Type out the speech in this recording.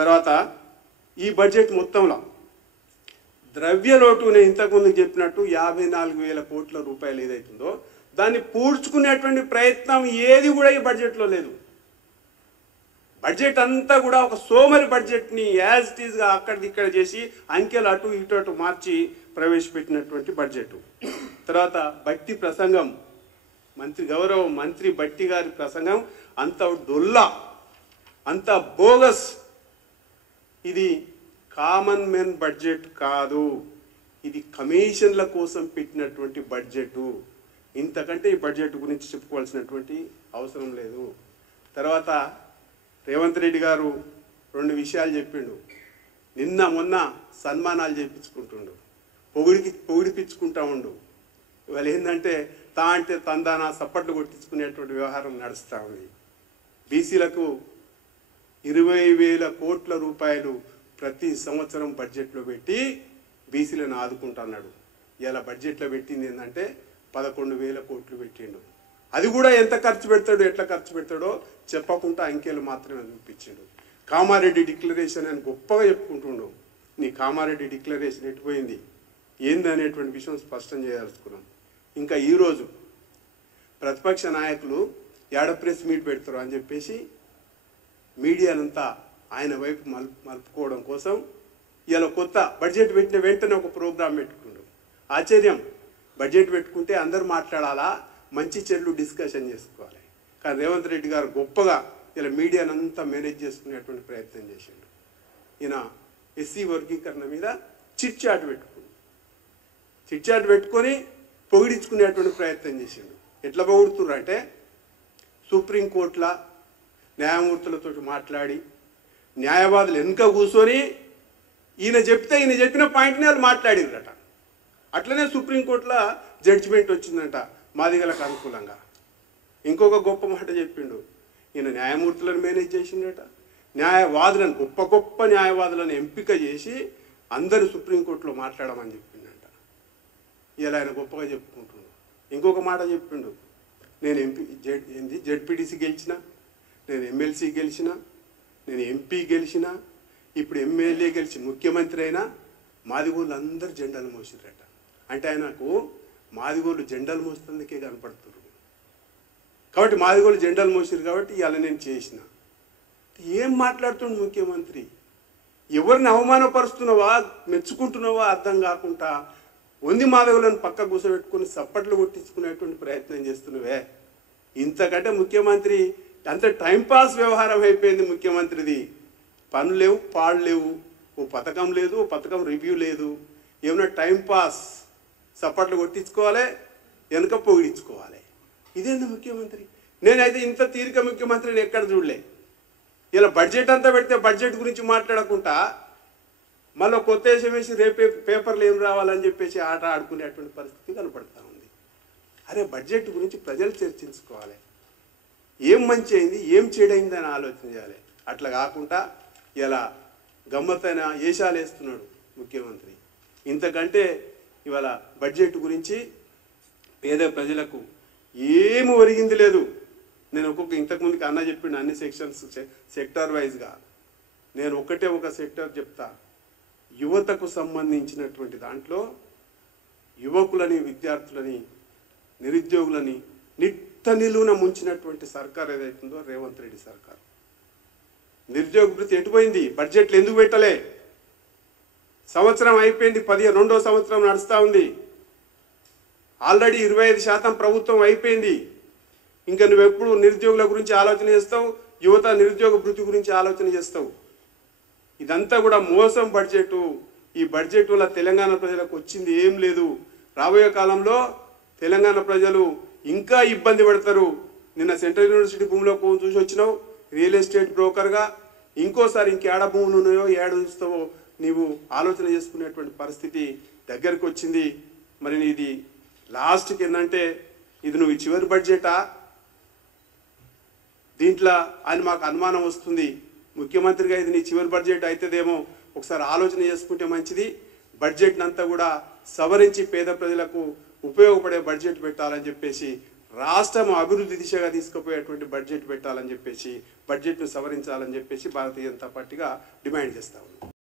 తర్వాత ఈ బడ్జెట్ మొత్తంలో ద్రవ్య లోటు నేను ఇంతకుముందు చెప్పినట్టు 54,000 కోట్ల రూపాయలు ఏదైతుందో దాన్ని పూడ్చుకునేటువంటి ప్రయత్నం ఏది కూడా ఈ బడ్జెట్లో లేదు. బడ్జెట్ అంతా కూడా ఒక సోమరి బడ్జెట్ని యాజ్ ఇట్ ఈజ్గా అక్కడిది ఇక్కడ చేసి అంకెలు అటు ఇటు అటు మార్చి ప్రవేశపెట్టినటువంటి బడ్జెట్. తర్వాత బట్టి ప్రసంగం, గౌరవ మంత్రి బట్టి గారి ప్రసంగం అంత డొల్లా, అంత బోగస్. ఇది కామన్ మెన్ బడ్జెట్ కాదు, ఇది కమిషన్ల కోసం పెట్టినటువంటి బడ్జెట్. ఇంతకంటే ఈ బడ్జెట్ గురించి చెప్పుకోవాల్సినటువంటి అవసరం లేదు. తర్వాత రేవంత్ రెడ్డి గారు 2 విషయాలు చెప్పిండు. నిన్న మొన్న సన్మానాలు చేయించుకుంటుండు, పొగిడిపించుకుంటా ఉండు. ఇవాళ ఏంటంటే తా అంటే తందానా సప్పట్లు కొట్టించుకునేటువంటి వ్యవహారం నడుస్తూ ఉంది. బీసీలకు 20,000 కోట్ల రూపాయలు ప్రతి సంవత్సరం బడ్జెట్లో పెట్టి బీసీలను ఆదుకుంటున్నాడు. ఇలా బడ్జెట్లో పెట్టింది ఏంటంటే 11,000 కోట్లు పెట్టిండు. అది కూడా ఎంత ఖర్చు పెడతాడో ఎట్లా ఖర్చు పెడతాడో చెప్పకుండా అంకెలు మాత్రమే చూపించాడు. కామారెడ్డి డిక్లరేషన్ అని గొప్పగా చెప్పుకుంటుండు. నీ కామారెడ్డి డిక్లరేషన్ ఎటుపోయింది ఏందనేటువంటి విషయం స్పష్టం చేయదలుచుకున్నాం. ఇంకా ఈరోజు ప్రతిపక్ష నాయకులు ప్రెస్ మీట్ పెడతారు అని చెప్పేసి మీడియానంతా ఆయన వైపు మలుపుకోవడం కోసం ఇలా కొత్త బడ్జెట్ పెట్టిన వెంటనే ఒక ప్రోగ్రాం పెట్టుకుండు. ఆశ్చర్యం, బడ్జెట్ పెట్టుకుంటే అందరూ మాట్లాడాలా, మంచి చెడులు డిస్కషన్ చేసుకోవాలి. కానీ రేవంత్ రెడ్డి గారు గొప్పగా ఇలా మీడియానంతా మేనేజ్ చేసుకునేటువంటి ప్రయత్నం చేసిండు. ఈయన ఎస్సీ వర్గీకరణ మీద చిట్ చాట్ పెట్టుకొని పొగిడించుకునేటువంటి ప్రయత్నం చేసిండు. ఎట్లా పొగుడుతున్నారు అంటే సుప్రీంకోర్టుల న్యాయమూర్తులతో మాట్లాడి న్యాయవాదులు వెనుక కూర్చొని ఈయన చెప్పిన పాయింట్ని వాళ్ళు మాట్లాడిరట. అట్లనే సుప్రీంకోర్టులో జడ్జిమెంట్ వచ్చిందంట మాదిగలకు అనుకూలంగా. ఇంకొక గొప్ప మాట చెప్పిండు, ఈయన న్యాయమూర్తులను మేనేజ్ చేసిండట, న్యాయవాదులను గొప్ప న్యాయవాదులను ఎంపిక చేసి అందరూ సుప్రీంకోర్టులో మాట్లాడమని చెప్పిండట. ఇలా ఆయన గొప్పగా చెప్పుకుంటుండు. ఇంకొక మాట చెప్పిండు, నేను జెడ్పీటీసీ గెలిచిన, నేను ఎమ్మెల్సీ గెలిచిన, నేను ఎంపీ గెలిచిన, ఇప్పుడు ఎమ్మెల్యే గెలిచి ముఖ్యమంత్రి అయినా మాదిగోళ్ళు అందరు జెండాలు మోసిరట. అంటే ఆయనకు మాదిగోళ్ళు జెండాలు మోస్తుందుకే కనపడుతున్నారు. కాబట్టి మాదిగోళ్ళు జెండాలు మోసిరు కాబట్టి ఇలా నేను చేసిన. ఏం మాట్లాడుతుండు ముఖ్యమంత్రి? ఎవరిని అవమానపరుస్తున్నావా మెచ్చుకుంటున్నావా అర్థం కాకుండా వంది మాదిగోళ్ళని పక్క కూర్చోబెట్టుకుని సప్పట్లు కొట్టించుకునేటువంటి ప్రయత్నం చేస్తున్నావే. ఇంతకంటే ముఖ్యమంత్రి అంత టైంపాస్ వ్యవహారం అయిపోయింది ముఖ్యమంత్రిది. పనులు లేవు, పాడు లేవు, ఓ పథకం లేదు, ఓ పథకం రివ్యూ లేదు, ఏమైనా టైంపాస్ సప్పట్లు కొట్టించుకోవాలి, వెనుక పొగిడించుకోవాలి. ఇదేంది ముఖ్యమంత్రి? నేనైతే ఇంత తీరిక ముఖ్యమంత్రిని ఎక్కడ చూడలే. ఇలా బడ్జెట్ అంతా పెడితే బడ్జెట్ గురించి మాట్లాడకుండా మళ్ళీ కొత్త వేషం వేసి రేపే పేపర్లు ఏం రావాలని చెప్పేసి ఆట ఆడుకునేటువంటి పరిస్థితి కనపడతా ఉంది. అరే బడ్జెట్ గురించి ప్రజలు చర్చించుకోవాలి, ఏం మంచి అయింది ఏం చెడైంది అని ఆలోచన చేయాలి. అట్లా కాకుండా ఇలా గమ్మత్తైన ఏషాలు వేస్తున్నాడు ముఖ్యమంత్రి. ఇంతకంటే ఇవాళ బడ్జెట్ గురించి పేద ప్రజలకు ఏమి ఒరిగింది లేదు. నేను ఇంతకుముందుకి అన్న చెప్పిండు అన్ని సెక్షన్స్ సెక్టార్ వైజ్గా. నేను ఒక సెక్టర్ చెప్తా. యువతకు సంబంధించినటువంటి దాంట్లో యువకులని, విద్యార్థులని, నిరుద్యోగులని నిలువున ముంచినటువంటి సర్కార్ ఏదైతుందో రేవంత్ రెడ్డి సర్కార్. నిరుద్యోగ భృతి ఎటుపోయింది? బడ్జెట్లు ఎందుకు పెట్టలే? సంవత్సరం అయిపోయింది, 12వ సంవత్సరం నడుస్తూ ఉంది. ఆల్రెడీ 25% ప్రభుత్వం అయిపోయింది. ఇంకా నువ్వెప్పుడు నిరుద్యోగుల గురించి ఆలోచన చేస్తావు, యువత నిరుద్యోగ భృతి గురించి ఆలోచన చేస్తావు. ఇదంతా కూడా మోసం బడ్జెట్. ఈ బడ్జెట్ వల్ల తెలంగాణ ప్రజలకు వచ్చింది ఏం లేదు. రాబోయే కాలంలో తెలంగాణ ప్రజలు ఇంకా ఇబ్బంది పడతారు. నిన్న సెంట్రల్ యూనివర్సిటీ భూమిలో చూసి వచ్చినావు రియల్ ఎస్టేట్ బ్రోకర్గా. ఇంకోసారి ఇంకేడ భూములు ఉన్నాయో ఏడ చూస్తావో నీవు ఆలోచన చేసుకునేటువంటి పరిస్థితి దగ్గరికి వచ్చింది. మరి ఇది లాస్ట్కి ఏంటంటే ఇది నువ్వు చివరి బడ్జెటా? దీంట్లో అని మాకు అనుమానం వస్తుంది. ముఖ్యమంత్రిగా ఇది నీ చివరి బడ్జెట్ అవుతుందేమో, ఒకసారి ఆలోచన చేసుకుంటే మంచిది. బడ్జెట్ని అంతా కూడా సవరించి పేద ప్రజలకు ఉపయోగపడే బడ్జెట్ పెట్టాలని చెప్పేసి రాష్ట్రం అభివృద్ధి దిశగా తీసుకుపోయేటువంటి బడ్జెట్ పెట్టాలని చెప్పేసి, బడ్జెట్ను సవరించాలని చెప్పేసి భారతీయ జనతా పార్టీగా డిమాండ్ చేస్తాం.